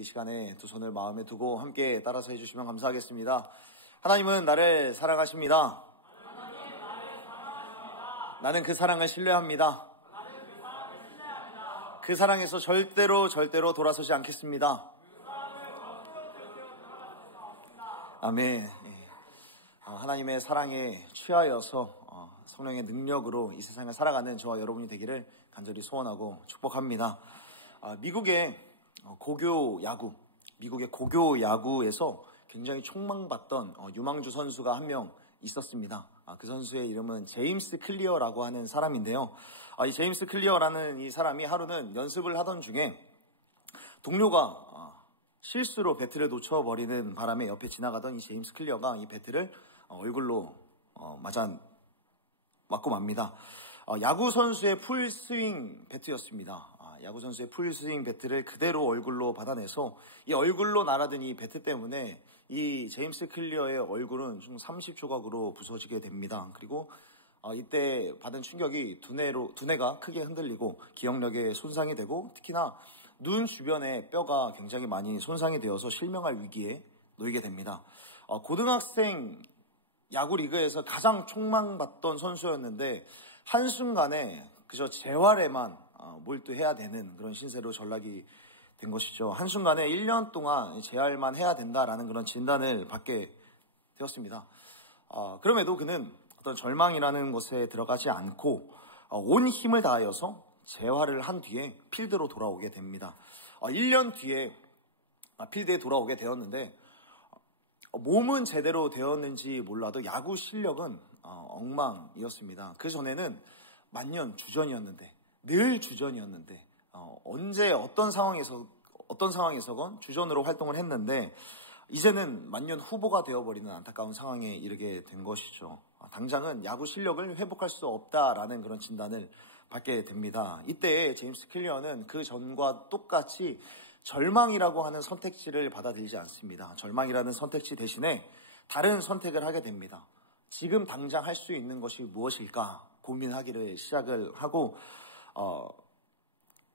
이 시간에 두 손을 마음에 두고 함께 따라서 해주시면 감사하겠습니다. 하나님은 나를 사랑하십니다. 나는 그 사랑을 신뢰합니다. 그 사랑에서 절대로 돌아서지 않겠습니다. 아멘. 하나님의 사랑에 취하여서 성령의 능력으로 이 세상을 살아가는 저와 여러분이 되기를 간절히 소원하고 축복합니다. 미국의 고교 야구에서 굉장히 촉망받던 유망주 선수가 한 명 있었습니다. 그 선수의 이름은 제임스 클리어라고 하는 사람인데요. 이 제임스 클리어라는 이 사람이 하루는 연습을 하던 중에 동료가 실수로 배트를 놓쳐버리는 바람에 옆에 지나가던 이 제임스 클리어가 이 배트를 얼굴로 맞고 맙니다. 야구 선수의 풀스윙 배트였습니다. 야구 선수의 풀스윙 배트를 그대로 얼굴로 받아내서 이 얼굴로 날아든 이 배트 때문에 이 제임스 클리어의 얼굴은 총 30조각으로 부서지게 됩니다. 그리고 이때 받은 충격이 두뇌가 크게 흔들리고 기억력에 손상이 되고 특히나 눈 주변에 뼈가 굉장히 많이 손상이 되어서 실명할 위기에 놓이게 됩니다. 고등학생 야구 리그에서 가장 촉망받던 선수였는데 한순간에 그저 재활에만 몰두해야 되는 그런 신세로 전락이 된 것이죠. 한순간에 1년 동안 재활만 해야 된다라는 그런 진단을 받게 되었습니다. 그럼에도 그는 어떤 절망이라는 것에 들어가지 않고 온 힘을 다하여서 재활을 한 뒤에 필드로 돌아오게 됩니다. 1년 뒤에 필드에 돌아오게 되었는데 몸은 제대로 되었는지 몰라도 야구 실력은 엉망이었습니다. 그 전에는 만년 주전이었는데 늘 주전이었는데 언제 어떤 상황에서건 주전으로 활동을 했는데 이제는 만년 후보가 되어버리는 안타까운 상황에 이르게 된 것이죠. 당장은 야구 실력을 회복할 수 없다라는 그런 진단을 받게 됩니다. 이때 제임스 클리어는 그 전과 똑같이 절망이라고 하는 선택지를 받아들이지 않습니다. 절망이라는 선택지 대신에 다른 선택을 하게 됩니다. 지금 당장 할 수 있는 것이 무엇일까 고민하기를 시작을 하고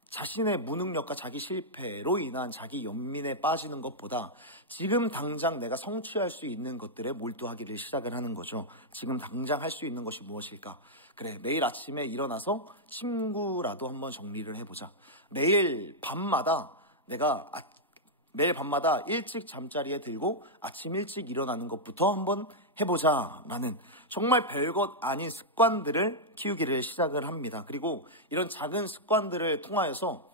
자신의 무능력과 자기 실패로 인한 자기 연민에 빠지는 것보다 지금 당장 내가 성취할 수 있는 것들에 몰두하기를 시작을 하는 거죠. 지금 당장 할 수 있는 것이 무엇일까? 그래, 매일 아침에 일어나서 침구라도 한번 정리를 해보자. 매일 밤마다 일찍 잠자리에 들고 아침 일찍 일어나는 것부터 한번 해보자라는 정말 별것 아닌 습관들을 키우기를 시작을 합니다. 그리고 이런 작은 습관들을 통하여서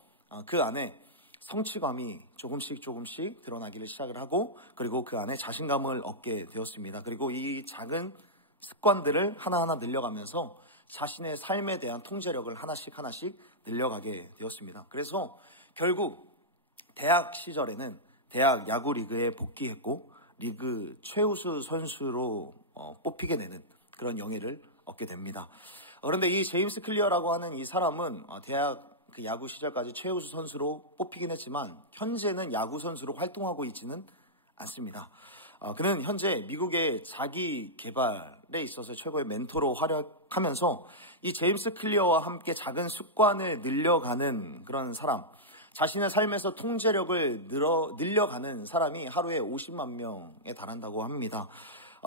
그 안에 성취감이 조금씩 드러나기를 시작을 하고 그리고 그 안에 자신감을 얻게 되었습니다. 그리고 이 작은 습관들을 하나하나 늘려가면서 자신의 삶에 대한 통제력을 하나씩 늘려가게 되었습니다. 그래서 결국 대학 시절에는 대학 야구 리그에 복귀했고 리그 최우수 선수로 뽑히게 되는 그런 영예를 얻게 됩니다. 그런데 이 제임스 클리어라고 하는 이 사람은 대학 그 야구 시절까지 최우수 선수로 뽑히긴 했지만 현재는 야구 선수로 활동하고 있지는 않습니다. 그는 현재 미국의 자기 개발에 있어서 최고의 멘토로 활약하면서 이 제임스 클리어와 함께 작은 습관을 늘려가는 그런 사람, 자신의 삶에서 통제력을 늘려가는 사람이 하루에 50만 명에 달한다고 합니다.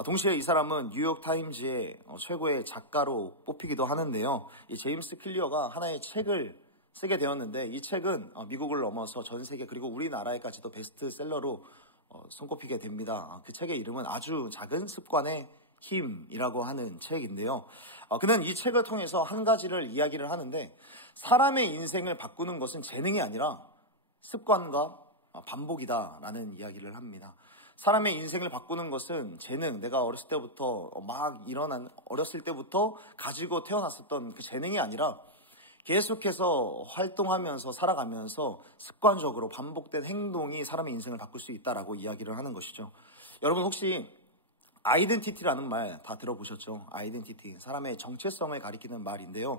동시에 이 사람은 뉴욕타임즈의 최고의 작가로 뽑히기도 하는데요. 이 제임스 클리어가 하나의 책을 쓰게 되었는데 이 책은 미국을 넘어서 전 세계 그리고 우리나라에까지도 베스트셀러로 손꼽히게 됩니다. 그 책의 이름은 아주 작은 습관의 힘이라고 하는 책인데요. 그는 이 책을 통해서 한 가지를 이야기를 하는데 사람의 인생을 바꾸는 것은 재능이 아니라 습관과 반복이다라는 이야기를 합니다. 사람의 인생을 바꾸는 것은 재능, 내가 어렸을 때부터 가지고 태어났었던 그 재능이 아니라 계속해서 활동하면서 살아가면서 습관적으로 반복된 행동이 사람의 인생을 바꿀 수 있다라고 이야기를 하는 것이죠. 여러분 혹시 아이덴티티라는 말 다 들어보셨죠? 아이덴티티, 사람의 정체성을 가리키는 말인데요.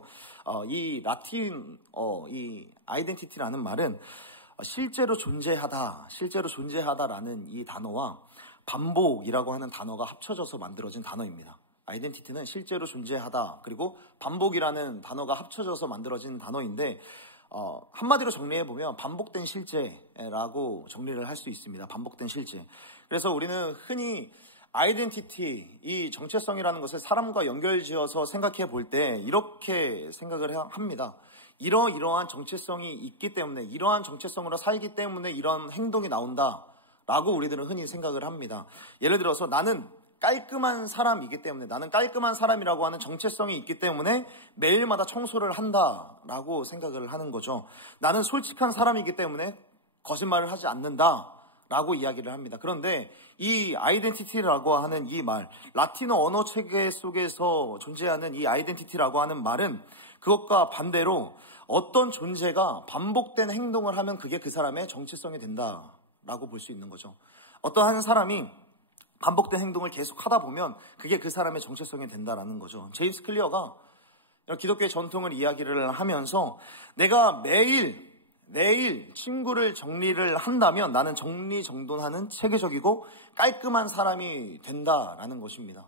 이 아이덴티티라는 말은 실제로 존재하다라는 이 단어와 반복이라고 하는 단어가 합쳐져서 만들어진 단어입니다. 아이덴티티는 실제로 존재하다 그리고 반복이라는 단어가 합쳐져서 만들어진 단어인데 한마디로 정리해보면 반복된 실제라고 정리를 할 수 있습니다. 반복된 실제. 그래서 우리는 흔히 아이덴티티, 이 정체성이라는 것을 사람과 연결지어서 생각해 볼 때 이렇게 생각을 합니다. 이러한 정체성이 있기 때문에, 이러한 정체성으로 살기 때문에 이런 행동이 나온다라고 우리들은 흔히 생각을 합니다. 예를 들어서 나는 깔끔한 사람이기 때문에, 나는 깔끔한 사람이라고 하는 정체성이 있기 때문에 매일마다 청소를 한다라고 생각을 하는 거죠. 나는 솔직한 사람이기 때문에 거짓말을 하지 않는다라고 이야기를 합니다. 그런데 이 아이덴티티라고 하는 이 말, 라틴어 언어 체계 속에서 존재하는 이 아이덴티티라고 하는 말은 그것과 반대로 어떤 존재가 반복된 행동을 하면 그게 그 사람의 정체성이 된다라고 볼 수 있는 거죠. 어떠한 사람이 반복된 행동을 계속 하다 보면 그게 그 사람의 정체성이 된다라는 거죠. 제임스 클리어가 기독교의 전통을 이야기를 하면서 내가 매일 친구를 정리를 한다면 나는 정리정돈하는 체계적이고 깔끔한 사람이 된다라는 것입니다.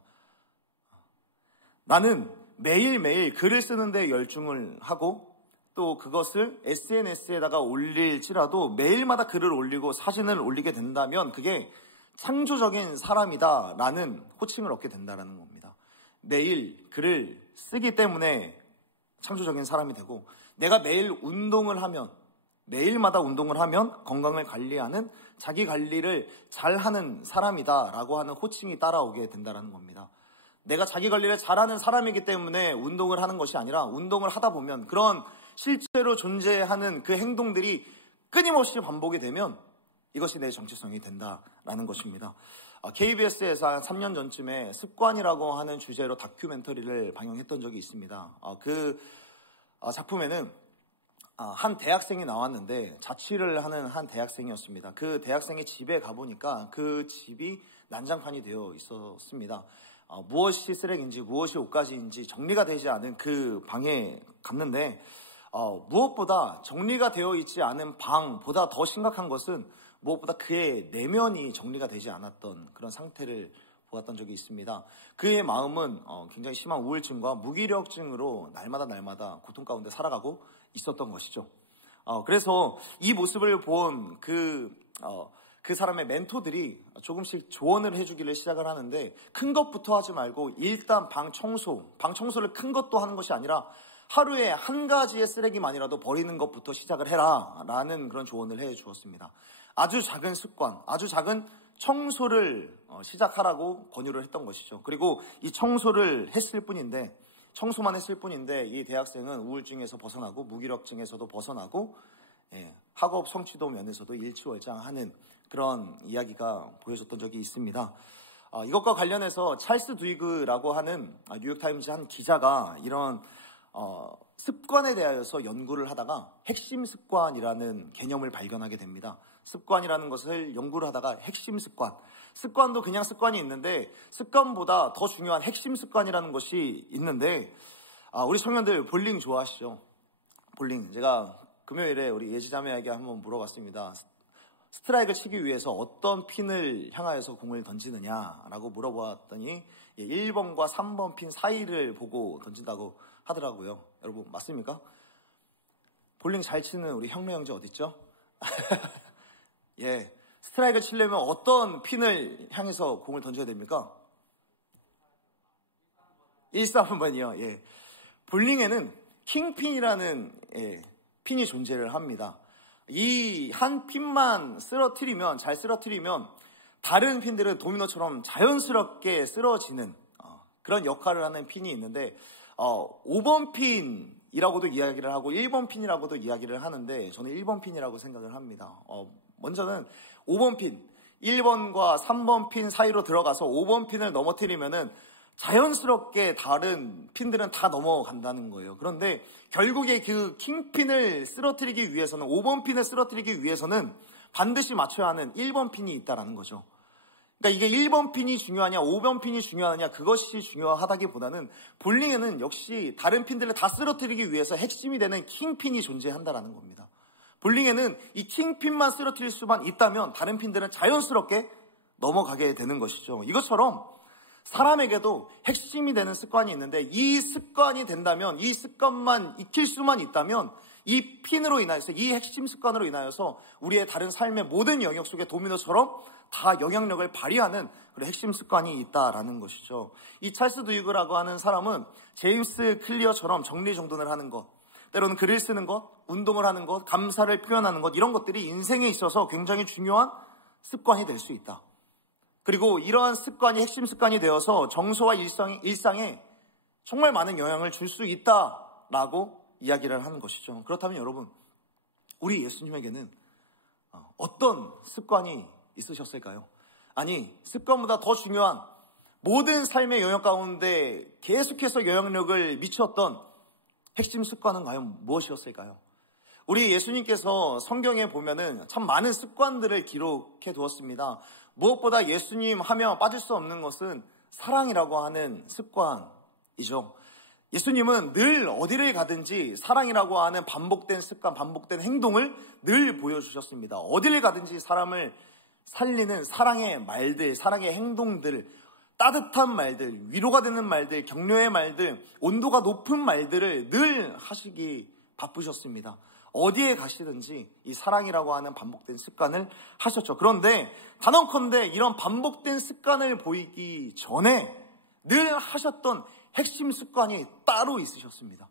나는 매일매일 글을 쓰는데 열중을 하고 또 그것을 SNS에다가 올릴지라도 매일마다 글을 올리고 사진을 올리게 된다면 그게 창조적인 사람이다라는 호칭을 얻게 된다는 겁니다. 매일 글을 쓰기 때문에 창조적인 사람이 되고, 내가 매일 운동을 하면, 매일마다 운동을 하면 건강을 관리하는, 자기 관리를 잘하는 사람이다라고 하는 호칭이 따라오게 된다는 겁니다. 내가 자기 관리를 잘하는 사람이기 때문에 운동을 하는 것이 아니라 운동을 하다 보면 그런 실제로 존재하는 그 행동들이 끊임없이 반복이 되면 이것이 내 정체성이 된다라는 것입니다. KBS에서 한 3년 전쯤에 습관이라고 하는 주제로 다큐멘터리를 방영했던 적이 있습니다. 그 작품에는 한 대학생이 나왔는데 자취를 하는 한 대학생이었습니다. 그 대학생의 집에 가보니까 그 집이 난장판이 되어 있었습니다. 무엇이 쓰레기인지 무엇이 옷가지인지 정리가 되지 않은 그 방에 갔는데 무엇보다 정리가 되어 있지 않은 방보다 더 심각한 것은 무엇보다 그의 내면이 정리가 되지 않았던 그런 상태를 보았던 적이 있습니다. 그의 마음은 굉장히 심한 우울증과 무기력증으로 날마다 고통 가운데 살아가고 있었던 것이죠. 그래서 이 모습을 본 그 사람의 멘토들이 조금씩 조언을 해주기를 시작을 하는데, 큰 것부터 하지 말고 일단 방 청소를 큰 것도 하는 것이 아니라 하루에 한 가지의 쓰레기만이라도 버리는 것부터 시작을 해라 라는 그런 조언을 해 주었습니다. 아주 작은 습관, 아주 작은 청소를 시작하라고 권유를 했던 것이죠. 그리고 이 청소만 했을 뿐인데 이 대학생은 우울증에서 벗어나고 무기력증에서도 벗어나고 학업 성취도 면에서도 일취월장하는 그런 이야기가 보여졌던 적이 있습니다. 이것과 관련해서 찰스 두이그라고 하는 뉴욕타임즈 한 기자가 이런 습관에 대하여서 연구를 하다가 핵심 습관이라는 개념을 발견하게 됩니다. 습관이라는 것을 연구를 하다가 핵심 습관도 그냥 습관이 있는데 습관보다 더 중요한 핵심 습관이라는 것이 있는데, 우리 청년들 볼링 좋아하시죠? 볼링. 제가 금요일에 우리 예지자매에게 한번 물어봤습니다. 스트라이크를 치기 위해서 어떤 핀을 향하여서 공을 던지느냐라고 물어보았더니 1번과 3번 핀 사이를 보고 던진다고 하더라고요. 여러분 맞습니까? 볼링 잘 치는 우리 형네 형제 어디 있죠? 예, 스트라이크를 치려면 어떤 핀을 향해서 공을 던져야 됩니까? 1, 3번이요. 예. 볼링에는 킹핀이라는 핀이 존재를 합니다. 이 한 핀만 잘 쓰러뜨리면 다른 핀들은 도미노처럼 자연스럽게 쓰러지는 그런 역할을 하는 핀이 있는데 5번 핀이라고도 이야기를 하고 1번 핀이라고도 이야기를 하는데 저는 1번 핀이라고 생각을 합니다. 먼저는 5번 핀, 1번과 3번 핀 사이로 들어가서 5번 핀을 넘어뜨리면은 자연스럽게 다른 핀들은 다 넘어간다는 거예요. 그런데 결국에 그 킹핀을 쓰러뜨리기 위해서는, 5번 핀을 쓰러뜨리기 위해서는 반드시 맞춰야 하는 1번 핀이 있다는 거죠. 그러니까 이게 1번 핀이 중요하냐 5번 핀이 중요하냐 그것이 중요하다기보다는 볼링에는 역시 다른 핀들을 다 쓰러뜨리기 위해서 핵심이 되는 킹핀이 존재한다는 겁니다. 볼링에는 이 킹핀만 쓰러뜨릴 수만 있다면 다른 핀들은 자연스럽게 넘어가게 되는 것이죠. 이것처럼 사람에게도 핵심이 되는 습관이 있는데 이 습관이 된다면, 이 습관만 익힐 수만 있다면 이 핀으로 인하여서, 이 핵심 습관으로 인하여서 우리의 다른 삶의 모든 영역 속에 도미노처럼 다 영향력을 발휘하는 그런 핵심 습관이 있다라는 것이죠. 이 찰스 두이그라고 하는 사람은 제임스 클리어처럼 정리정돈을 하는 것, 때로는 글을 쓰는 것, 운동을 하는 것, 감사를 표현하는 것, 이런 것들이 인생에 있어서 굉장히 중요한 습관이 될 수 있다. 그리고 이러한 습관이 핵심 습관이 되어서 정서와 일상에 정말 많은 영향을 줄 수 있다라고 이야기를 하는 것이죠. 그렇다면 여러분, 우리 예수님에게는 어떤 습관이 있으셨을까요? 아니, 습관보다 더 중요한 모든 삶의 영역 가운데 계속해서 영향력을 미쳤던 핵심 습관은 과연 무엇이었을까요? 우리 예수님께서 성경에 보면은 참 많은 습관들을 기록해 두었습니다. 무엇보다 예수님 하면 빠질 수 없는 것은 사랑이라고 하는 습관이죠. 예수님은 늘 어디를 가든지 사랑이라고 하는 반복된 습관, 반복된 행동을 늘 보여주셨습니다. 어디를 가든지 사람을 살리는 사랑의 말들, 사랑의 행동들, 따뜻한 말들, 위로가 되는 말들, 격려의 말들, 온도가 높은 말들을 늘 하시기 바쁘셨습니다. 어디에 가시든지 이 사랑이라고 하는 반복된 습관을 하셨죠. 그런데 단언컨대 이런 반복된 습관을 보이기 전에 늘 하셨던 핵심 습관이 따로 있으셨습니다.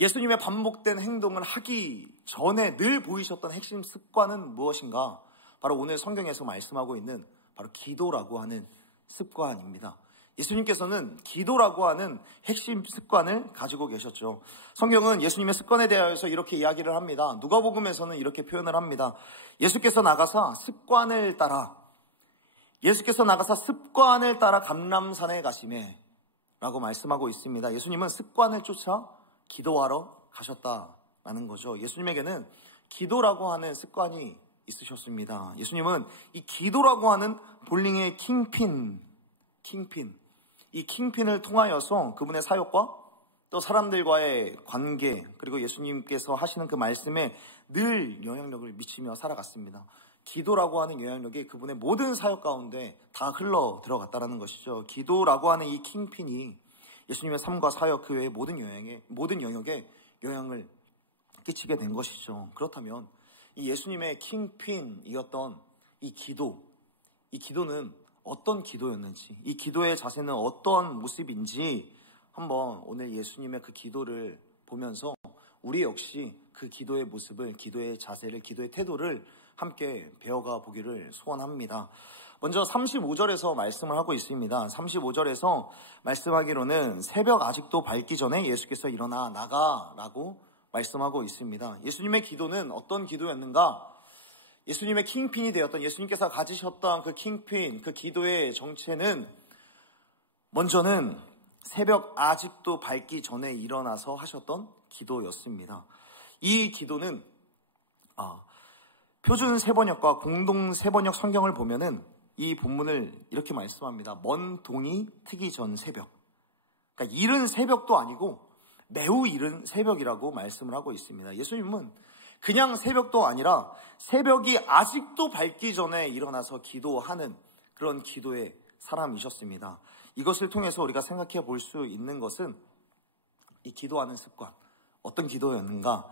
예수님의 반복된 행동을 하기 전에 늘 보이셨던 핵심 습관은 무엇인가? 바로 오늘 성경에서 말씀하고 있는 바로 기도라고 하는 습관입니다. 예수님께서는 기도라고 하는 핵심 습관을 가지고 계셨죠. 성경은 예수님의 습관에 대하여서 이렇게 이야기를 합니다. 누가복음에서는 이렇게 표현을 합니다. 예수께서 나가사 습관을 따라 감람산에 가시매 라고 말씀하고 있습니다. 예수님은 습관을 쫓아 기도하러 가셨다라는 거죠. 예수님에게는 기도라고 하는 습관이 있으셨습니다. 예수님은 이 기도라고 하는 볼링의 이 킹핀을 통하여서 그분의 사역과 또 사람들과의 관계, 그리고 예수님께서 하시는 그 말씀에 늘 영향력을 미치며 살아갔습니다. 기도라고 하는 영향력이 그분의 모든 사역 가운데 다 흘러 들어갔다는 것이죠. 기도라고 하는 이 킹핀이 예수님의 삶과 사역 그 외의 모든 영역에 영향을 끼치게 된 것이죠. 그렇다면 이 예수님의 킹핀이었던 이 기도는 어떤 기도였는지, 이 기도의 자세는 어떤 모습인지 한번 오늘 예수님의 그 기도를 보면서 우리 역시 그 기도의 모습을, 기도의 자세를, 기도의 태도를 함께 배워가 보기를 소원합니다. 먼저 35절에서 말씀을 하고 있습니다. 35절에서 말씀하기로는 새벽 아직도 밝기 전에 예수께서 일어나 나가라고 말씀하고 있습니다. 예수님의 기도는 어떤 기도였는가? 예수님의 킹핀이 되었던, 예수님께서 가지셨던 그 킹핀, 그 기도의 정체는 먼저는 새벽 아직도 밝기 전에 일어나서 하셨던 기도였습니다. 이 기도는 표준 세번역과 공동 세번역 성경을 보면은 이 본문을 이렇게 말씀합니다. 먼 동이 트기 전 새벽. 그러니까 이른 새벽도 아니고 매우 이른 새벽이라고 말씀을 하고 있습니다. 예수님은 그냥 새벽도 아니라 새벽이 아직도 밝기 전에 일어나서 기도하는 그런 기도의 사람이셨습니다. 이것을 통해서 우리가 생각해 볼 수 있는 것은 이 기도하는 습관, 어떤 기도였는가?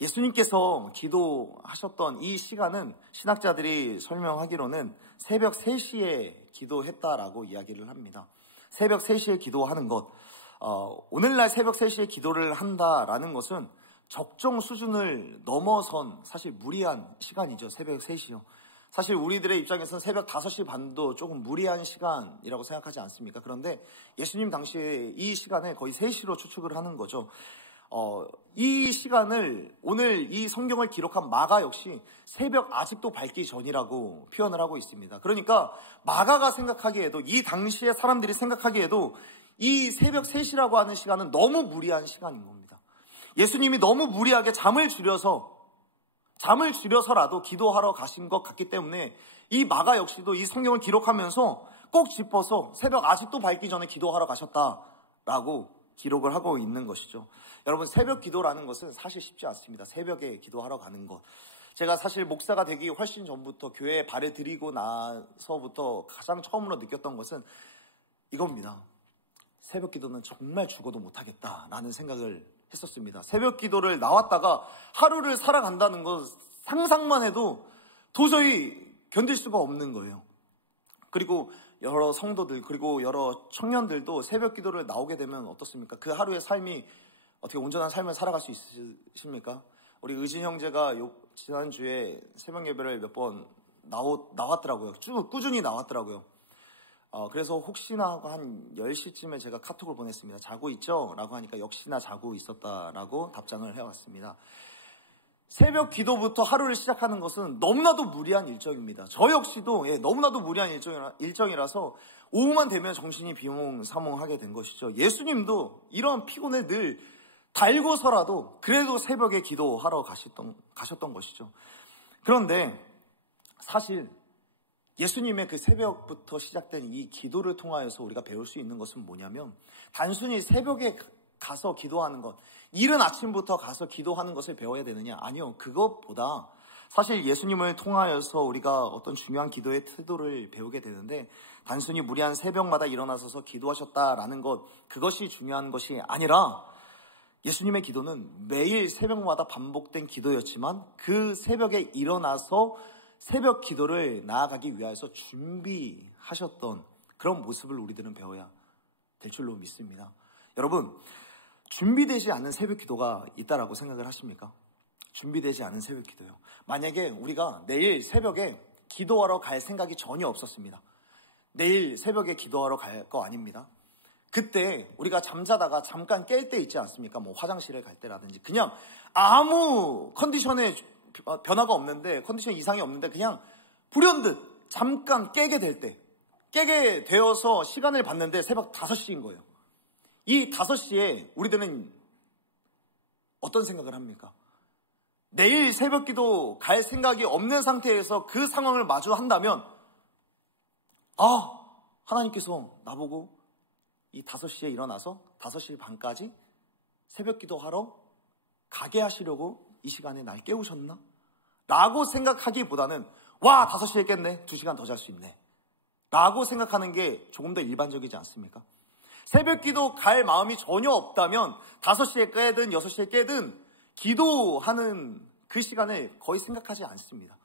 예수님께서 기도하셨던 이 시간은 신학자들이 설명하기로는 새벽 3시에 기도했다라고 이야기를 합니다. 새벽 3시에 기도하는 것, 오늘날 새벽 3시에 기도를 한다라는 것은 적정 수준을 넘어선 사실 무리한 시간이죠. 새벽 3시요. 사실 우리들의 입장에서는 새벽 5시 반도 조금 무리한 시간이라고 생각하지 않습니까? 그런데 예수님 당시에 이 시간을 거의 3시로 추측을 하는 거죠. 이 시간을 오늘 이 성경을 기록한 마가 역시 새벽 아직도 밝기 전이라고 표현을 하고 있습니다. 그러니까 마가가 생각하기에도, 이 당시에 사람들이 생각하기에도 이 새벽 3시라고 하는 시간은 너무 무리한 시간인 겁니다. 예수님이 너무 무리하게 잠을 줄여서라도 기도하러 가신 것 같기 때문에 이 마가 역시도 이 성경을 기록하면서 꼭 짚어서 새벽 아직도 밝기 전에 기도하러 가셨다라고 기록을 하고 있는 것이죠. 여러분, 새벽 기도라는 것은 사실 쉽지 않습니다. 새벽에 기도하러 가는 것. 제가 사실 목사가 되기 훨씬 전부터, 교회에 발을 들이고 나서부터 가장 처음으로 느꼈던 것은 이겁니다. 새벽 기도는 정말 죽어도 못하겠다라는 생각을 했었습니다. 새벽 기도를 나왔다가 하루를 살아간다는 것 상상만 해도 도저히 견딜 수가 없는 거예요. 그리고 여러 성도들 그리고 여러 청년들도 새벽 기도를 나오게 되면 어떻습니까? 그 하루의 삶이 어떻게 온전한 삶을 살아갈 수 있으십니까? 우리 의진 형제가 지난주에 새벽 예배를 몇 번 나왔더라고요. 꾸준히 나왔더라고요. 그래서 혹시나 하고 한 10시쯤에 제가 카톡을 보냈습니다. 자고 있죠? 라고 하니까 역시나 자고 있었다라고 답장을 해왔습니다. 새벽 기도부터 하루를 시작하는 것은 너무나도 무리한 일정입니다. 저 역시도 너무나도 무리한 일정이라서 오후만 되면 정신이 비몽사몽하게 된 것이죠. 예수님도 이런 피곤을 늘 달고서라도 그래도 새벽에 기도하러 가셨던 것이죠. 그런데 사실 예수님의 그 새벽부터 시작된 이 기도를 통하여서 우리가 배울 수 있는 것은 뭐냐면 단순히 새벽에 가서 기도하는 것, 이른 아침부터 가서 기도하는 것을 배워야 되느냐? 아니요. 그것보다 사실 예수님을 통하여서 우리가 어떤 중요한 기도의 태도를 배우게 되는데 단순히 무리한 새벽마다 일어나셔서 기도하셨다라는 것, 그것이 중요한 것이 아니라 예수님의 기도는 매일 새벽마다 반복된 기도였지만 그 새벽에 일어나서 새벽 기도를 나아가기 위해서 준비하셨던 그런 모습을 우리들은 배워야 될 줄로 믿습니다. 여러분, 준비되지 않은 새벽 기도가 있다라고 생각을 하십니까? 준비되지 않은 새벽 기도요. 만약에 우리가 내일 새벽에 기도하러 갈 생각이 전혀 없었습니다. 내일 새벽에 기도하러 갈 거 아닙니다. 그때 우리가 잠자다가 잠깐 깰 때 있지 않습니까? 뭐 화장실을 갈 때라든지 그냥 아무 컨디션에 변화가 없는데 컨디션 이상이 없는데 그냥 불현듯 잠깐 깨게 될 때, 깨게 되어서 시간을 봤는데 새벽 5시인 거예요. 이 5시에 우리들은 어떤 생각을 합니까? 내일 새벽 기도 갈 생각이 없는 상태에서 그 상황을 마주한다면 하나님께서 나보고 이 5시에 일어나서 5시 반까지 새벽 기도하러 가게 하시려고 이 시간에 날 깨우셨나? 라고 생각하기보다는 5시에 깼네. 2시간 더 잘 수 있네. 라고 생각하는 게 조금 더 일반적이지 않습니까? 새벽 기도 갈 마음이 전혀 없다면 5시에 깨든 6시에 깨든 기도하는 그 시간을 거의 생각하지 않습니다.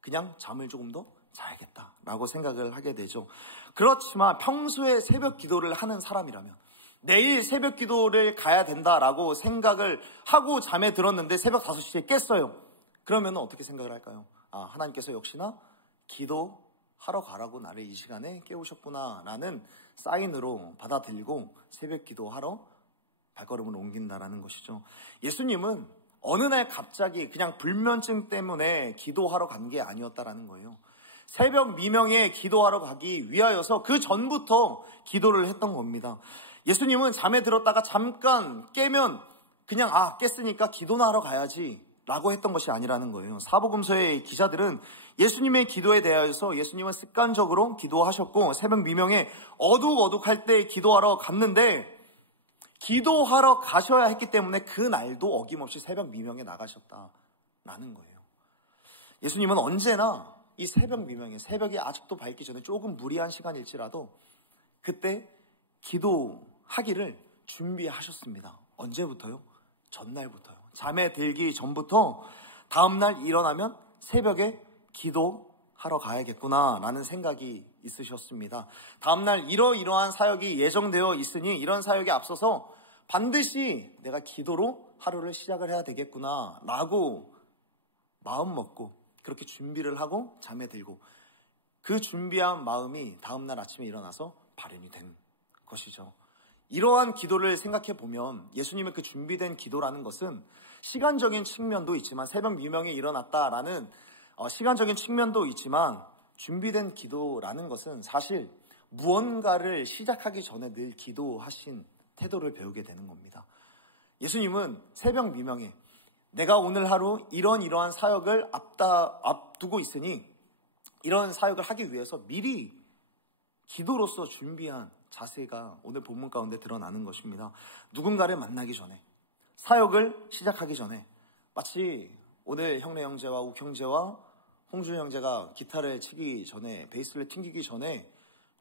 그냥 잠을 조금 더 자야겠다라고 생각을 하게 되죠. 그렇지만 평소에 새벽 기도를 하는 사람이라면 내일 새벽 기도를 가야 된다라고 생각을 하고 잠에 들었는데 새벽 5시에 깼어요. 그러면 어떻게 생각을 할까요? 하나님께서 역시나 기도하러 가라고 나를 이 시간에 깨우셨구나 라는 사인으로 받아들이고 새벽 기도하러 발걸음을 옮긴다라는 것이죠. 예수님은 어느 날 갑자기 그냥 불면증 때문에 기도하러 간 게 아니었다라는 거예요. 새벽 미명에 기도하러 가기 위하여서 그 전부터 기도를 했던 겁니다. 예수님은 잠에 들었다가 잠깐 깨면 그냥 깼으니까 기도나 하러 가야지 라고 했던 것이 아니라는 거예요. 사복음서의 기자들은 예수님의 기도에 대하여서 예수님은 습관적으로 기도하셨고 새벽 미명에 어둑어둑할 때 기도하러 갔는데 기도하러 가셔야 했기 때문에 그 날도 어김없이 새벽 미명에 나가셨다라는 거예요. 예수님은 언제나 이 새벽 미명에 새벽이 아직도 밝기 전에 조금 무리한 시간일지라도 그때 기도하기를 준비하셨습니다. 언제부터요? 전날부터요. 잠에 들기 전부터 다음날 일어나면 새벽에 기도하러 가야겠구나 라는 생각이 있으셨습니다. 다음날 이러이러한 사역이 예정되어 있으니 이런 사역에 앞서서 반드시 내가 기도로 하루를 시작을 해야 되겠구나 라고 마음 먹고 그렇게 준비를 하고 잠에 들고 그 준비한 마음이 다음날 아침에 일어나서 발현이 된 것이죠. 이러한 기도를 생각해 보면 예수님의 그 준비된 기도라는 것은 시간적인 측면도 있지만 새벽 미명에 일어났다라는 시간적인 측면도 있지만 준비된 기도라는 것은 사실 무언가를 시작하기 전에 늘 기도하신 태도를 배우게 되는 겁니다. 예수님은 새벽 미명에 내가 오늘 하루 이러한 사역을 앞두고 있으니 이런 사역을 하기 위해서 미리 기도로서 준비한 자세가 오늘 본문 가운데 드러나는 것입니다. 누군가를 만나기 전에, 사역을 시작하기 전에, 마치 오늘 형래 형제와 욱 형제와 홍준 형제가 기타를 치기 전에, 베이스를 튕기기 전에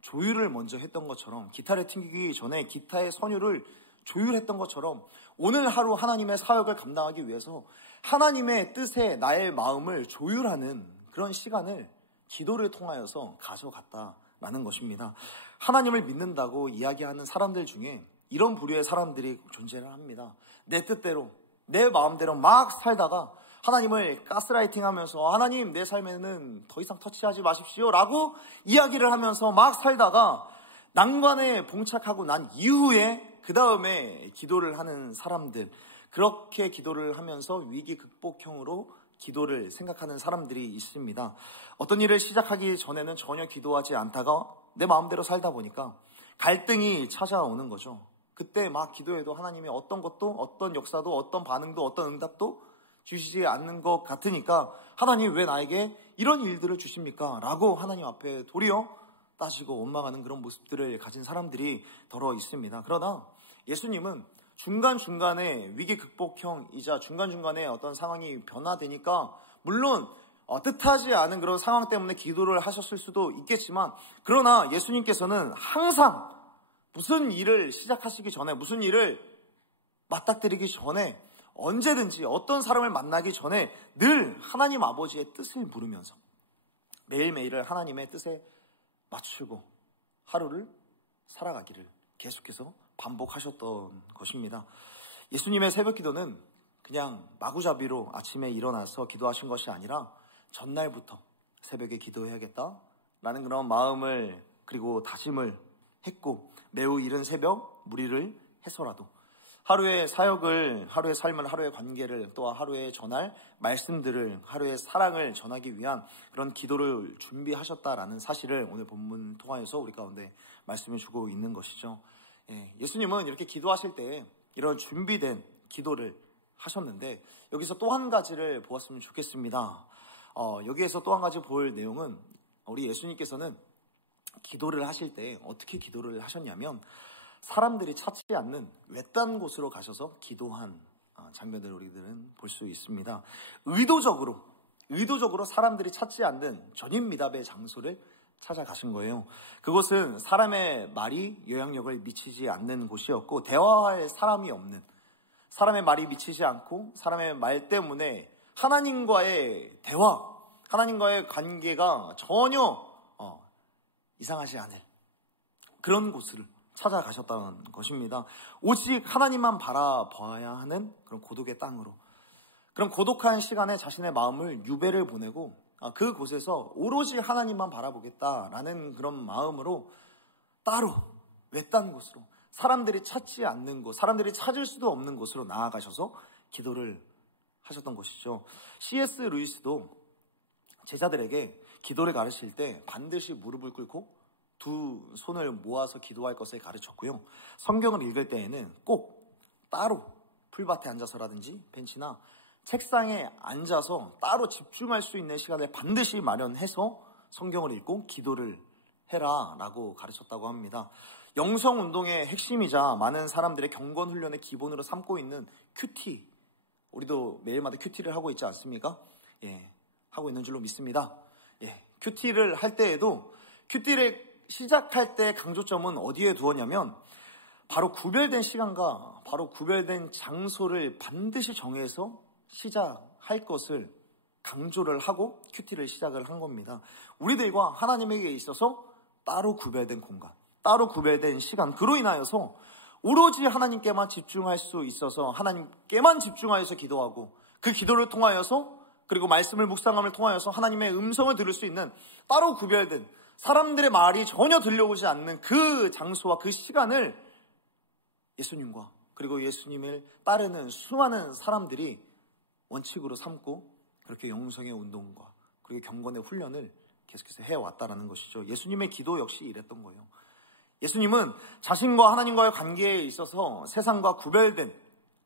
조율을 먼저 했던 것처럼 기타를 튕기기 전에 기타의 선율을 조율했던 것처럼 오늘 하루 하나님의 사역을 감당하기 위해서 하나님의 뜻에 나의 마음을 조율하는 그런 시간을 기도를 통하여서 가져갔다라는 것입니다. 하나님을 믿는다고 이야기하는 사람들 중에 이런 부류의 사람들이 존재를 합니다. 내 뜻대로, 내 마음대로 막 살다가 하나님을 가스라이팅하면서 하나님 내 삶에는 더 이상 터치하지 마십시오 라고 이야기를 하면서 막 살다가 난관에 봉착하고 난 이후에 그 다음에 기도를 하는 사람들, 그렇게 기도를 하면서 위기 극복형으로 기도를 생각하는 사람들이 있습니다. 어떤 일을 시작하기 전에는 전혀 기도하지 않다가 내 마음대로 살다 보니까 갈등이 찾아오는 거죠. 그때 막 기도해도 하나님이 어떤 것도, 어떤 역사도, 어떤 반응도, 어떤 응답도 주시지 않는 것 같으니까 하나님 왜 나에게 이런 일들을 주십니까? 라고 하나님 앞에 도리어 따지고 원망하는 그런 모습들을 가진 사람들이 더러 있습니다. 그러나 예수님은 중간중간에 위기 극복형이자 중간중간에 어떤 상황이 변화되니까 물론 뜻하지 않은 그런 상황 때문에 기도를 하셨을 수도 있겠지만, 그러나 예수님께서는 항상 무슨 일을 시작하시기 전에, 무슨 일을 맞닥뜨리기 전에, 언제든지 어떤 사람을 만나기 전에 늘 하나님 아버지의 뜻을 물으면서 매일매일을 하나님의 뜻에 맞추고 하루를 살아가기를 계속해서 반복하셨던 것입니다. 예수님의 새벽 기도는 그냥 마구잡이로 아침에 일어나서 기도하신 것이 아니라 전날부터 새벽에 기도해야겠다라는 그런 마음을 그리고 다짐을 했고, 매우 이른 새벽 무리를 해서라도 하루의 사역을, 하루의 삶을, 하루의 관계를, 또 하루의 전할 말씀들을, 하루의 사랑을 전하기 위한 그런 기도를 준비하셨다라는 사실을 오늘 본문 통하여서 우리 가운데 말씀을 주고 있는 것이죠. 예수님은 이렇게 기도하실 때 이런 준비된 기도를 하셨는데, 여기서 또 한 가지를 보았으면 좋겠습니다. 여기에서 또 한 가지 볼 내용은, 우리 예수님께서는 기도를 하실 때 어떻게 기도를 하셨냐면 사람들이 찾지 않는 외딴 곳으로 가셔서 기도한 장면들을 우리들은 볼 수 있습니다. 의도적으로 사람들이 찾지 않는 전임미답의 장소를 찾아가신 거예요. 그곳은 사람의 말이 영향력을 미치지 않는 곳이었고, 대화할 사람이 없는, 사람의 말이 미치지 않고 사람의 말 때문에 하나님과의 대화, 하나님과의 관계가 전혀 이상하지 않을 그런 곳을 찾아가셨다는 것입니다. 오직 하나님만 바라봐야 하는 그런 고독의 땅으로, 그런 고독한 시간에 자신의 마음을 유배를 보내고 그곳에서 오로지 하나님만 바라보겠다라는 그런 마음으로 따로 외딴 곳으로, 사람들이 찾지 않는 곳, 사람들이 찾을 수도 없는 곳으로 나아가셔서 기도를 하셨던 것이죠. C.S. 루이스도 제자들에게 기도를 가르칠 때 반드시 무릎을 꿇고 두 손을 모아서 기도할 것을 가르쳤고요. 성경을 읽을 때에는 꼭 따로 풀밭에 앉아서라든지 벤치나 책상에 앉아서 따로 집중할 수 있는 시간을 반드시 마련해서 성경을 읽고 기도를 해라 라고 가르쳤다고 합니다. 영성운동의 핵심이자 많은 사람들의 경건훈련의 기본으로 삼고 있는 큐티, 우리도 매일마다 큐티를 하고 있지 않습니까? 하고 있는 줄로 믿습니다. 큐티를 할 때에도 큐티를 시작할 때 강조점은 어디에 두었냐면 바로 구별된 시간과 바로 구별된 장소를 반드시 정해서 시작할 것을 강조를 하고 큐티를 시작을 한 겁니다. 우리들과 하나님에게 있어서 따로 구별된 공간, 따로 구별된 시간, 그로 인하여서 오로지 하나님께만 집중할 수 있어서 하나님께만 집중하여서 기도하고, 그 기도를 통하여서 그리고 말씀을 묵상함을 통하여서 하나님의 음성을 들을 수 있는 따로 구별된, 사람들의 말이 전혀 들려오지 않는 그 장소와 그 시간을 예수님과 그리고 예수님을 따르는 수많은 사람들이 원칙으로 삼고 그렇게 영성의 운동과 그리고 경건의 훈련을 계속해서 해왔다는 것이죠. 예수님의 기도 역시 이랬던 거예요. 예수님은 자신과 하나님과의 관계에 있어서 세상과 구별된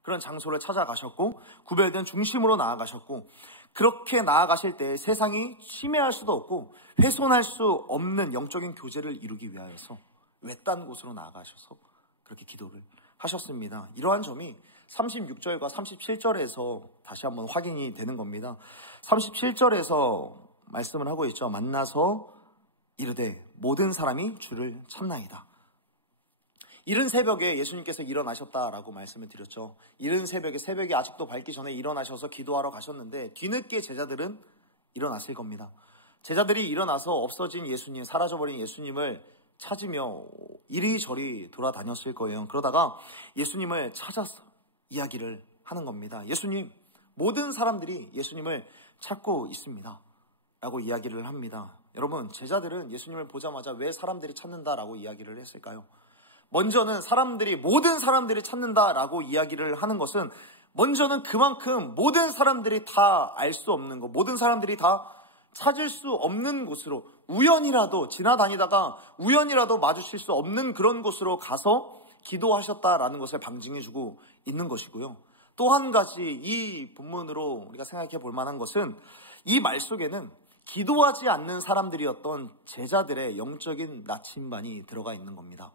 그런 장소를 찾아가셨고, 구별된 중심으로 나아가셨고, 그렇게 나아가실 때 세상이 침해할 수도 없고 훼손할 수 없는 영적인 교제를 이루기 위하여서 외딴 곳으로 나아가셔서 그렇게 기도를 하셨습니다. 이러한 점이 36절과 37절에서 다시 한번 확인이 되는 겁니다. 37절에서 말씀을 하고 있죠. 만나서 이르되 모든 사람이 주를 찾나이다. 이른 새벽에 예수님께서 일어나셨다라고 말씀을 드렸죠. 이른 새벽이 아직도 밝기 전에 일어나셔서 기도하러 가셨는데 뒤늦게 제자들은 일어났을 겁니다. 제자들이 일어나서 없어진 예수님, 사라져버린 예수님을 찾으며 이리저리 돌아다녔을 거예요. 그러다가 예수님을 찾아서 이야기를 하는 겁니다. 예수님, 모든 사람들이 예수님을 찾고 있습니다 라고 이야기를 합니다. 여러분, 제자들은 예수님을 보자마자 왜 사람들이 찾는다라고 이야기를 했을까요? 먼저는 모든 사람들이 찾는다라고 이야기를 하는 것은 먼저는 그만큼 모든 사람들이 다 알 수 없는 것, 모든 사람들이 다 찾을 수 없는 곳으로 우연이라도 지나다니다가 우연이라도 마주칠 수 없는 그런 곳으로 가서 기도하셨다라는 것을 방증해주고 있는 것이고요. 또 한 가지 이 본문으로 우리가 생각해 볼 만한 것은 이 말 속에는 기도하지 않는 사람들이었던 제자들의 영적인 나침반이 들어가 있는 겁니다.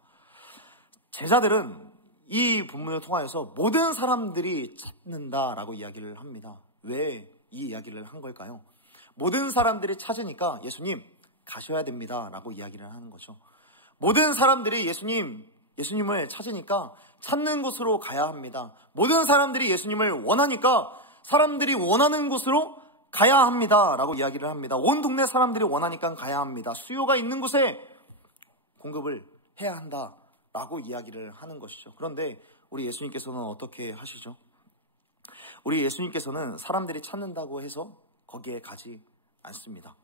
제자들은 이 본문을 통하여서 모든 사람들이 찾는다라고 이야기를 합니다. 왜 이 이야기를 한 걸까요? 모든 사람들이 찾으니까 예수님 가셔야 됩니다 라고 이야기를 하는 거죠. 모든 사람들이 예수님을 찾으니까 찾는 곳으로 가야 합니다. 모든 사람들이 예수님을 원하니까 사람들이 원하는 곳으로 가야 합니다 라고 이야기를 합니다. 온 동네 사람들이 원하니까 가야 합니다. 수요가 있는 곳에 공급을 해야 한다 라고 이야기를 하는 것이죠. 그런데 우리 예수님께서는 어떻게 하시죠? 우리 예수님께서는 사람들이 찾는다고 해서 거기에 가지 않습니다.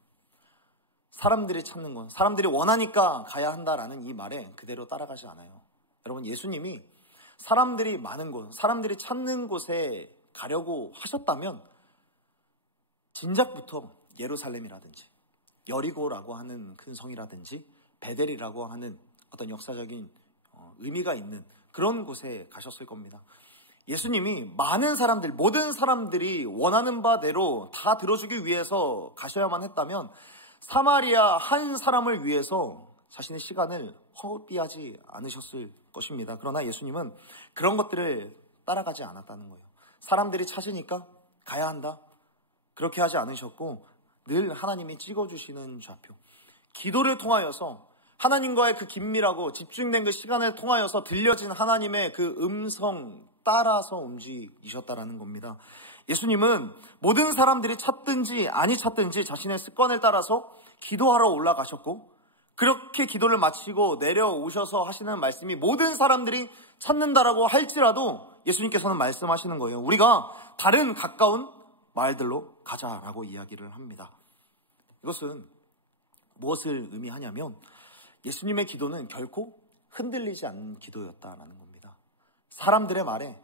사람들이 찾는 건, 사람들이 원하니까 가야 한다라는 이 말에 그대로 따라가지 않아요. 여러분, 예수님이 사람들이 많은 곳, 사람들이 찾는 곳에 가려고 하셨다면 진작부터 예루살렘이라든지 여리고라고 하는 큰 성이라든지 베델이라고 하는 어떤 역사적인 의미가 있는 그런 곳에 가셨을 겁니다. 예수님이 많은 사람들, 모든 사람들이 원하는 바대로 다 들어주기 위해서 가셔야만 했다면 사마리아 한 사람을 위해서 자신의 시간을 허비하지 않으셨을 것입니다. 그러나 예수님은 그런 것들을 따라가지 않았다는 거예요. 사람들이 찾으니까 가야 한다, 그렇게 하지 않으셨고 늘 하나님이 찍어주시는 좌표, 기도를 통하여서 하나님과의 그 긴밀하고 집중된 그 시간을 통하여서 들려진 하나님의 그 음성 따라서 움직이셨다라는 겁니다. 예수님은 모든 사람들이 찾든지 아니 찾든지 자신의 습관을 따라서 기도하러 올라가셨고, 그렇게 기도를 마치고 내려오셔서 하시는 말씀이 모든 사람들이 찾는다라고 할지라도 예수님께서는 말씀하시는 거예요. 우리가 다른 가까운 마을들로 가자라고 이야기를 합니다. 이것은 무엇을 의미하냐면 예수님의 기도는 결코 흔들리지 않는 기도였다라는 겁니다. 사람들의 말에,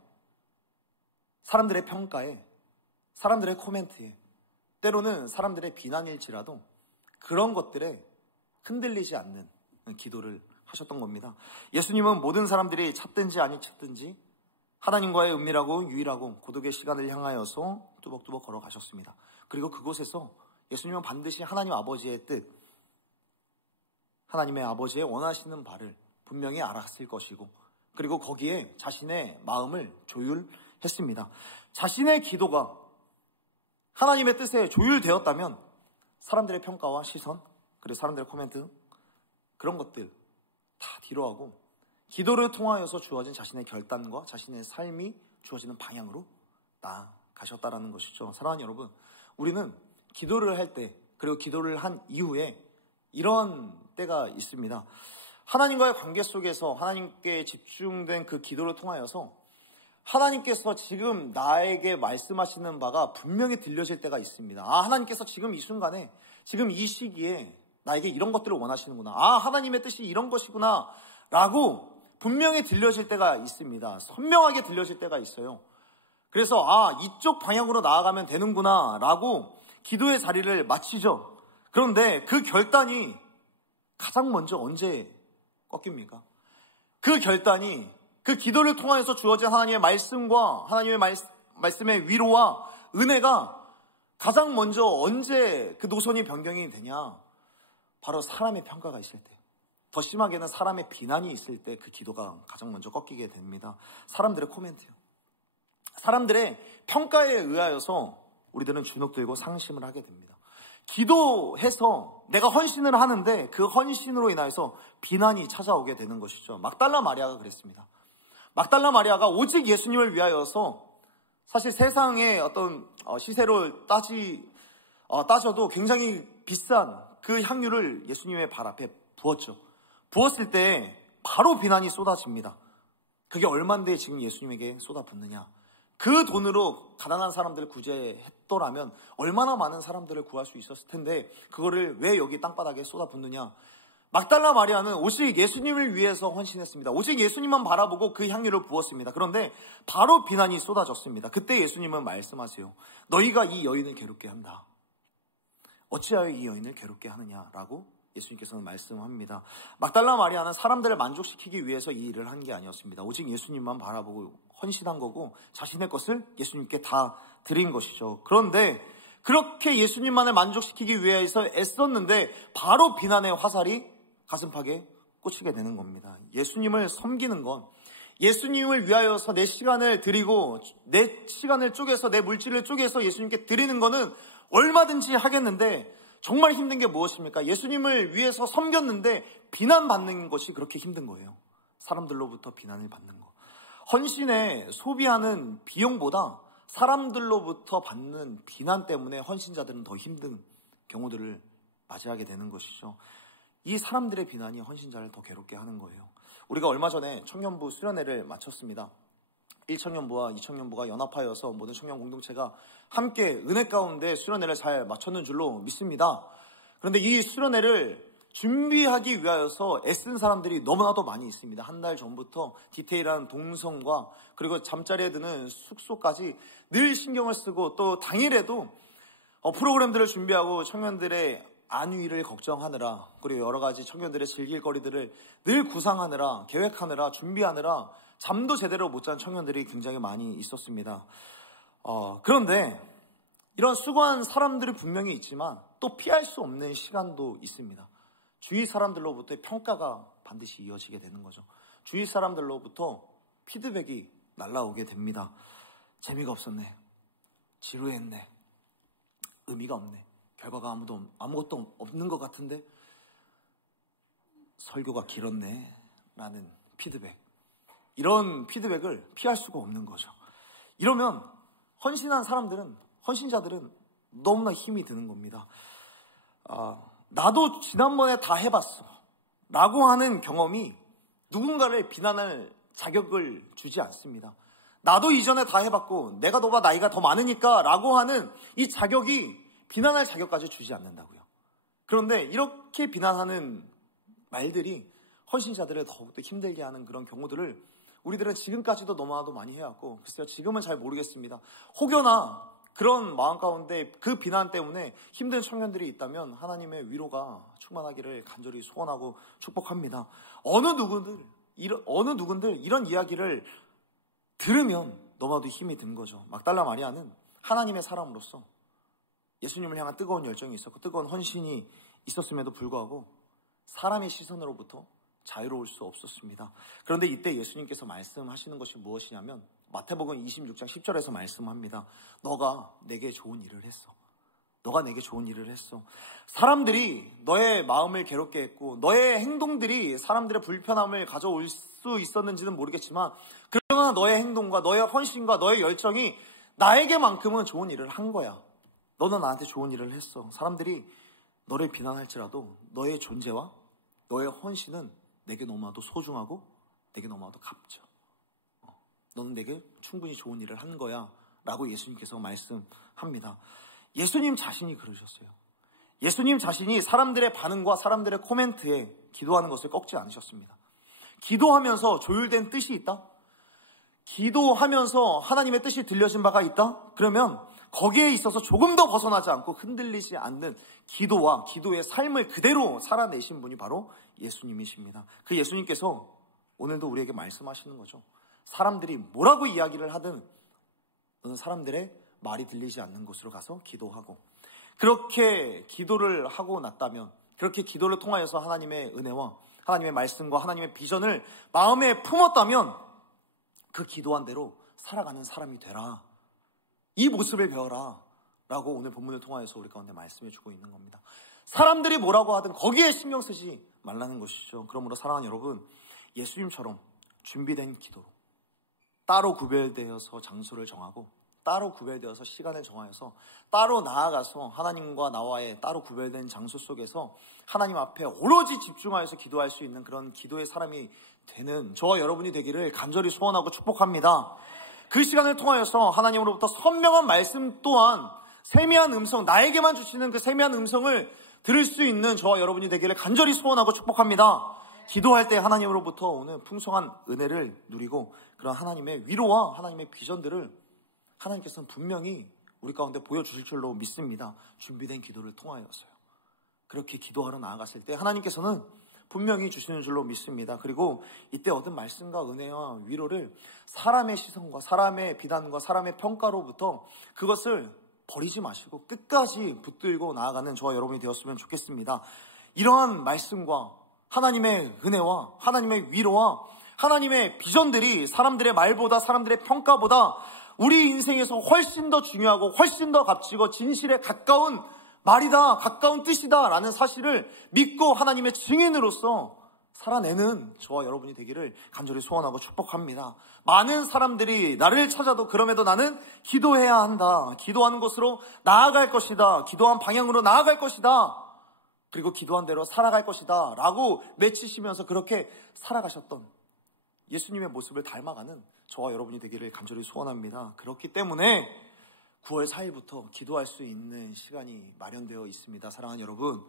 사람들의 평가에, 사람들의 코멘트에, 때로는 사람들의 비난일지라도 그런 것들에 흔들리지 않는 기도를 하셨던 겁니다. 예수님은 모든 사람들이 찾든지 아니 찾든지 하나님과의 은밀하고 유일하고 고독의 시간을 향하여서 뚜벅뚜벅 걸어가셨습니다. 그리고 그곳에서 예수님은 반드시 하나님 아버지의 뜻, 하나님의 아버지의 원하시는 바를 분명히 알았을 것이고, 그리고 거기에 자신의 마음을 조율했습니다. 자신의 기도가 하나님의 뜻에 조율되었다면 사람들의 평가와 시선, 그리고 사람들의 코멘트, 그런 것들 다 뒤로하고 기도를 통하여서 주어진 자신의 결단과 자신의 삶이 주어지는 방향으로 나아가셨다라는 것이죠. 사랑하는 여러분, 우리는 기도를 할 때, 그리고 기도를 한 이후에 이런 때가 있습니다. 하나님과의 관계 속에서 하나님께 집중된 그 기도를 통하여서 하나님께서 지금 나에게 말씀하시는 바가 분명히 들려질 때가 있습니다. 하나님께서 지금 이 순간에, 지금 이 시기에 나에게 이런 것들을 원하시는구나. 하나님의 뜻이 이런 것이구나 라고 분명히 들려질 때가 있습니다. 선명하게 들려질 때가 있어요. 그래서 이쪽 방향으로 나아가면 되는구나 라고 기도의 자리를 마치죠. 그런데 그 결단이 가장 먼저 언제 꺾입니까? 그 결단이, 그 기도를 통해서 주어진 하나님의 말씀과 하나님의 말씀의 위로와 은혜가 가장 먼저 언제 그 노선이 변경이 되냐? 바로 사람의 평가가 있을 때, 더 심하게는 사람의 비난이 있을 때 그 기도가 가장 먼저 꺾이게 됩니다. 사람들의 코멘트요. 사람들의 평가에 의하여서 우리들은 주눅들고 상심을 하게 됩니다. 기도해서 내가 헌신을 하는데 그 헌신으로 인하여서 비난이 찾아오게 되는 것이죠. 막달라 마리아가 그랬습니다. 막달라 마리아가 오직 예수님을 위하여서 사실 세상의 어떤 시세로 따져도 굉장히 비싼 그 향유를 예수님의 발 앞에 부었죠. 부었을 때 바로 비난이 쏟아집니다. 그게 얼만데 지금 예수님에게 쏟아붓느냐. 그 돈으로 가난한 사람들을 구제했더라면 얼마나 많은 사람들을 구할 수 있었을 텐데 그거를 왜 여기 땅바닥에 쏟아붓느냐. 막달라 마리아는 오직 예수님을 위해서 헌신했습니다. 오직 예수님만 바라보고 그 향유를 부었습니다. 그런데 바로 비난이 쏟아졌습니다. 그때 예수님은 말씀하세요. 너희가 이 여인을 괴롭게 한다. 어찌하여 이 여인을 괴롭게 하느냐라고 예수님께서는 말씀합니다. 막달라 마리아는 사람들을 만족시키기 위해서 이 일을 한 게 아니었습니다. 오직 예수님만 바라보고 헌신한 거고 자신의 것을 예수님께 다 드린 것이죠. 그런데 그렇게 예수님만을 만족시키기 위해서 애썼는데 바로 비난의 화살이 가슴팍에 꽂히게 되는 겁니다. 예수님을 섬기는 건, 예수님을 위하여서 내 시간을 드리고 내 시간을 쪼개서 내 물질을 쪼개서 예수님께 드리는 거는 얼마든지 하겠는데 정말 힘든 게 무엇입니까? 예수님을 위해서 섬겼는데 비난받는 것이 그렇게 힘든 거예요. 사람들로부터 비난을 받는 거. 헌신에 소비하는 비용보다 사람들로부터 받는 비난 때문에 헌신자들은 더 힘든 경우들을 맞이하게 되는 것이죠. 이 사람들의 비난이 헌신자를 더 괴롭게 하는 거예요. 우리가 얼마 전에 청년부 수련회를 마쳤습니다. 1청년부와 2청년부가 연합하여서 모든 청년 공동체가 함께 은혜 가운데 수련회를 잘 마쳤는 줄로 믿습니다. 그런데 이 수련회를 준비하기 위하여서 애쓴 사람들이 너무나도 많이 있습니다. 한 달 전부터 디테일한 동선과 그리고 잠자리에 드는 숙소까지 늘 신경을 쓰고 또 당일에도 프로그램들을 준비하고 청년들의 안위를 걱정하느라 그리고 여러 가지 청년들의 즐길 거리들을 늘 구상하느라 계획하느라 준비하느라 잠도 제대로 못 잔 청년들이 굉장히 많이 있었습니다. 그런데 이런 수고한 사람들이 분명히 있지만 또 피할 수 없는 시간도 있습니다. 주위 사람들로부터의 평가가 반드시 이어지게 되는 거죠. 주위 사람들로부터 피드백이 날라오게 됩니다. 재미가 없었네. 지루했네. 의미가 없네. 결과가 아무것도 없는 것 같은데 설교가 길었네. 라는 피드백. 이런 피드백을 피할 수가 없는 거죠. 이러면 헌신자들은 너무나 힘이 드는 겁니다. 나도 지난번에 다 해봤어 라고 하는 경험이 누군가를 비난할 자격을 주지 않습니다. 나도 이전에 다 해봤고 내가 너보다 나이가 더 많으니까 라고 하는 이 자격이 비난할 자격까지 주지 않는다고요. 그런데 이렇게 비난하는 말들이 헌신자들을 더욱더 힘들게 하는 그런 경우들을 우리들은 지금까지도 너무나도 많이 해왔고 글쎄요 지금은 잘 모르겠습니다. 혹여나 그런 마음 가운데 그 비난 때문에 힘든 청년들이 있다면 하나님의 위로가 충만하기를 간절히 소원하고 축복합니다. 어느 누군들 이런 이야기를 들으면 너무나도 힘이 든 거죠. 막달라 마리아는 하나님의 사람으로서 예수님을 향한 뜨거운 열정이 있었고 뜨거운 헌신이 있었음에도 불구하고 사람의 시선으로부터 자유로울 수 없었습니다. 그런데 이때 예수님께서 말씀하시는 것이 무엇이냐면 마태복음 26장 10절에서 말씀합니다. 너가 내게 좋은 일을 했어. 너가 내게 좋은 일을 했어. 사람들이 너의 마음을 괴롭게 했고 너의 행동들이 사람들의 불편함을 가져올 수 있었는지는 모르겠지만 그러나 너의 행동과 너의 헌신과 너의 열정이 나에게만큼은 좋은 일을 한 거야. 너는 나한테 좋은 일을 했어. 사람들이 너를 비난할지라도 너의 존재와 너의 헌신은 내게 너무나도 소중하고 내게 너무나도 값져. 너는 내게 충분히 좋은 일을 한 거야 라고 예수님께서 말씀합니다. 예수님 자신이 그러셨어요. 예수님 자신이 사람들의 반응과 사람들의 코멘트에 기도하는 것을 꺾지 않으셨습니다. 기도하면서 조율된 뜻이 있다? 기도하면서 하나님의 뜻이 들려진 바가 있다? 그러면 거기에 있어서 조금 더 벗어나지 않고 흔들리지 않는 기도와 기도의 삶을 그대로 살아내신 분이 바로 예수님이십니다. 그 예수님께서 오늘도 우리에게 말씀하시는 거죠. 사람들이 뭐라고 이야기를 하든 너는 사람들의 말이 들리지 않는 곳으로 가서 기도하고 그렇게 기도를 하고 났다면 그렇게 기도를 통하여서 하나님의 은혜와 하나님의 말씀과 하나님의 비전을 마음에 품었다면 그 기도한 대로 살아가는 사람이 되라. 이 모습을 배워라 라고 오늘 본문을 통하여서 우리 가운데 말씀해 주고 있는 겁니다. 사람들이 뭐라고 하든 거기에 신경 쓰지 말라는 것이죠. 그러므로 사랑하는 여러분, 예수님처럼 준비된 기도로 따로 구별되어서 장소를 정하고 따로 구별되어서 시간을 정하여서 따로 나아가서 하나님과 나와의 따로 구별된 장소 속에서 하나님 앞에 오로지 집중하여서 기도할 수 있는 그런 기도의 사람이 되는 저와 여러분이 되기를 간절히 소원하고 축복합니다. 그 시간을 통하여서 하나님으로부터 선명한 말씀 또한 세미한 음성, 나에게만 주시는 그 세미한 음성을 들을 수 있는 저와 여러분이 되기를 간절히 소원하고 축복합니다. 기도할 때 하나님으로부터 오는 풍성한 은혜를 누리고 그런 하나님의 위로와 하나님의 비전들을 하나님께서는 분명히 우리 가운데 보여주실 줄로 믿습니다. 준비된 기도를 통하여서요. 그렇게 기도하러 나아갔을 때 하나님께서는 분명히 주시는 줄로 믿습니다. 그리고 이때 얻은 말씀과 은혜와 위로를 사람의 시선과 사람의 비난과 사람의 평가로부터 그것을 버리지 마시고 끝까지 붙들고 나아가는 저와 여러분이 되었으면 좋겠습니다. 이러한 말씀과 하나님의 은혜와 하나님의 위로와 하나님의 비전들이 사람들의 말보다 사람들의 평가보다 우리 인생에서 훨씬 더 중요하고 훨씬 더 값지고 진실에 가까운 말이다, 가까운 뜻이다 라는 사실을 믿고 하나님의 증인으로서 살아내는 저와 여러분이 되기를 간절히 소원하고 축복합니다. 많은 사람들이 나를 찾아도 그럼에도 나는 기도해야 한다, 기도하는 곳으로 나아갈 것이다, 기도한 방향으로 나아갈 것이다, 그리고 기도한 대로 살아갈 것이다 라고 외치시면서 그렇게 살아가셨던 예수님의 모습을 닮아가는 저와 여러분이 되기를 간절히 소원합니다. 그렇기 때문에 9월 4일부터 기도할 수 있는 시간이 마련되어 있습니다. 사랑하는 여러분,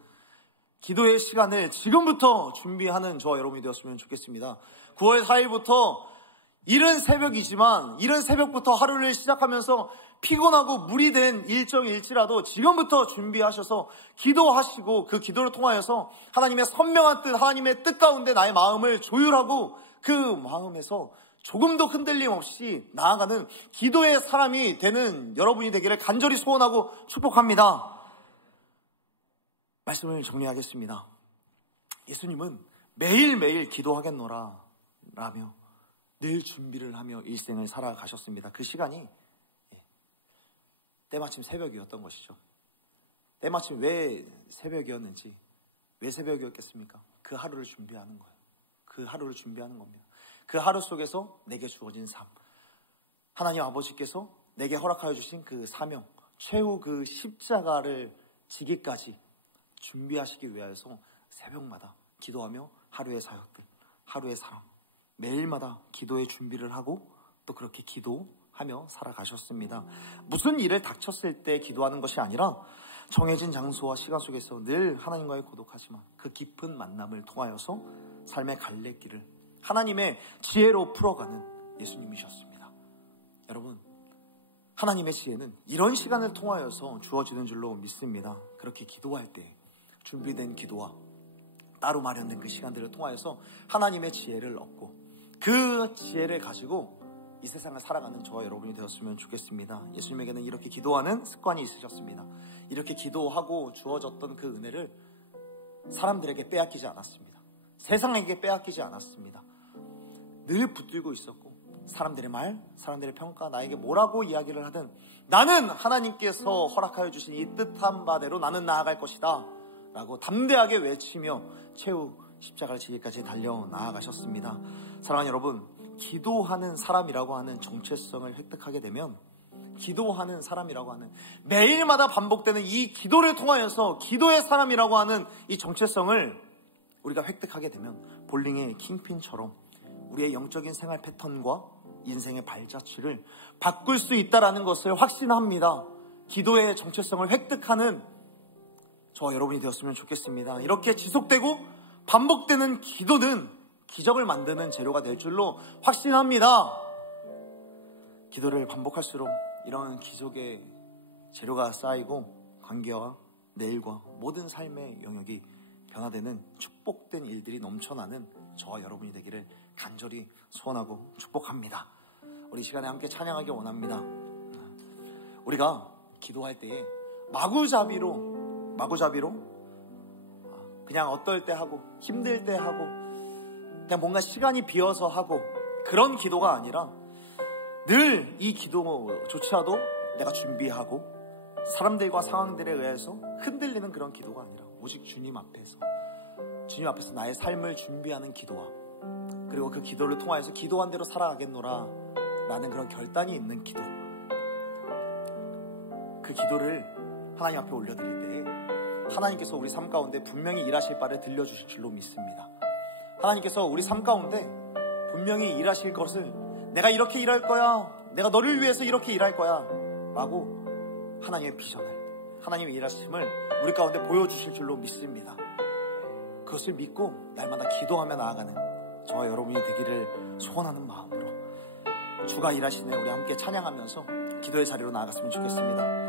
기도의 시간을 지금부터 준비하는 저와 여러분이 되었으면 좋겠습니다. 9월 4일부터 이른 새벽이지만 이른 새벽부터 하루를 시작하면서 피곤하고 무리된 일정일지라도 지금부터 준비하셔서 기도하시고 그 기도를 통하여서 하나님의 선명한 뜻, 하나님의 뜻 가운데 나의 마음을 조율하고 그 마음에서 조금도 흔들림 없이 나아가는 기도의 사람이 되는 여러분이 되기를 간절히 소원하고 축복합니다. 말씀을 정리하겠습니다. 예수님은 매일매일 기도하겠노라 라며 늘 준비를 하며 일생을 살아가셨습니다. 그 시간이 때마침 새벽이었던 것이죠. 때마침 왜 새벽이었는지, 왜 새벽이었겠습니까? 그 하루를 준비하는 거예요. 그 하루를 준비하는 겁니다. 그 하루 속에서 내게 주어진 삶, 하나님 아버지께서 내게 허락하여 주신 그 사명, 최후 그 십자가를 지기까지 준비하시기 위하여서 새벽마다 기도하며 하루의 사역들, 하루의 사람, 매일마다 기도의 준비를 하고 또 그렇게 기도하며 살아가셨습니다. 무슨 일을 닥쳤을 때 기도하는 것이 아니라 정해진 장소와 시간 속에서 늘 하나님과의 고독하지만 그 깊은 만남을 통하여서 삶의 갈래길을 하나님의 지혜로 풀어가는 예수님이셨습니다. 여러분, 하나님의 지혜는 이런 시간을 통하여서 주어지는 줄로 믿습니다. 그렇게 기도할 때 준비된 기도와 따로 마련된 그 시간들을 통하여서 하나님의 지혜를 얻고 그 지혜를 가지고 이 세상을 살아가는 저와 여러분이 되었으면 좋겠습니다. 예수님에게는 이렇게 기도하는 습관이 있으셨습니다. 이렇게 기도하고 주어졌던 그 은혜를 사람들에게 빼앗기지 않았습니다. 세상에게 빼앗기지 않았습니다. 늘 붙들고 있었고 사람들의 말, 사람들의 평가, 나에게 뭐라고 이야기를 하든 나는 하나님께서 허락하여 주신 이 뜻한 바대로 나는 나아갈 것이다 라고 담대하게 외치며 최후 십자가를 지기까지 달려 나아가셨습니다. 사랑하는 여러분, 기도하는 사람이라고 하는 정체성을 획득하게 되면, 기도하는 사람이라고 하는 매일마다 반복되는 이 기도를 통하여서 기도의 사람이라고 하는 이 정체성을 우리가 획득하게 되면 볼링의 킹핀처럼 우리의 영적인 생활 패턴과 인생의 발자취를 바꿀 수 있다는 것을 확신합니다. 기도의 정체성을 획득하는 저와 여러분이 되었으면 좋겠습니다. 이렇게 지속되고 반복되는 기도는 기적을 만드는 재료가 될 줄로 확신합니다. 기도를 반복할수록 이런 기적의 재료가 쌓이고 관계와 내일과 모든 삶의 영역이 변화되는 축복된 일들이 넘쳐나는 저와 여러분이 되기를 간절히 소원하고 축복합니다. 우리 시간에 함께 찬양하기 원합니다. 우리가 기도할 때에 마구잡이로 그냥 어떨 때 하고 힘들 때 하고 그냥 뭔가 시간이 비어서 하고 그런 기도가 아니라 늘 이 기도조차도 내가 준비하고 사람들과 상황들에 의해서 흔들리는 그런 기도가 아니라 오직 주님 앞에서 나의 삶을 준비하는 기도와 그리고 그 기도를 통하여서 기도한 대로 살아가겠노라 라는 그런 결단이 있는 기도, 그 기도를 하나님 앞에 올려드릴 때에 하나님께서 우리 삶 가운데 분명히 일하실 바를 들려주실 줄로 믿습니다. 하나님께서 우리 삶 가운데 분명히 일하실 것을 내가 이렇게 일할 거야, 내가 너를 위해서 이렇게 일할 거야 라고 하나님의 비전을, 하나님의 일하심을 우리 가운데 보여주실 줄로 믿습니다. 그것을 믿고 날마다 기도하며 나아가는 저와 여러분이 되기를 소원하는 마음으로 주가 일하시네 우리 함께 찬양하면서 기도의 자리로 나아갔으면 좋겠습니다.